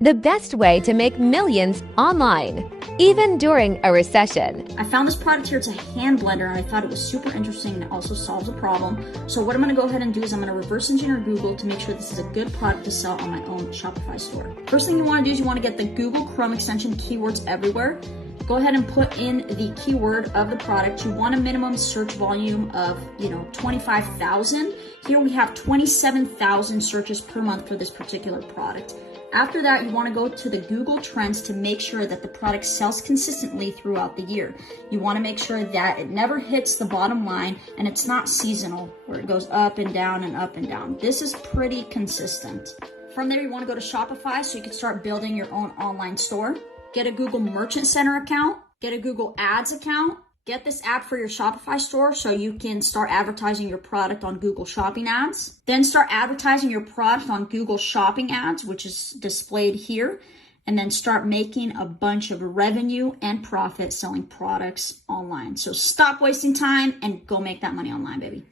The best way to make millions online, even during a recession. I found this product here. It's a hand blender, and I thought it was super interesting, and it also solves a problem. So what I'm going to go ahead and do is I'm going to reverse engineer Google to make sure this is a good product to sell on my own Shopify store. First thing you want to do is you want to get the Google Chrome extension keywords everywhere. Go ahead and put in the keyword of the product. You want a minimum search volume of, 25,000. Here we have 27,000 searches per month for this particular product. After that, you want to go to the Google Trends to make sure that the product sells consistently throughout the year. You want to make sure that it never hits the bottom line and it's not seasonal, where it goes up and down and up and down. This is pretty consistent. From there, you want to go to Shopify so you can start building your own online store. Get a Google Merchant Center account, get a Google Ads account, get this app for your Shopify store so you can start advertising your product on Google Shopping Ads. Then start advertising your product on Google Shopping Ads, which is displayed here. And then start making a bunch of revenue and profit selling products online. So stop wasting time and go make that money online, baby.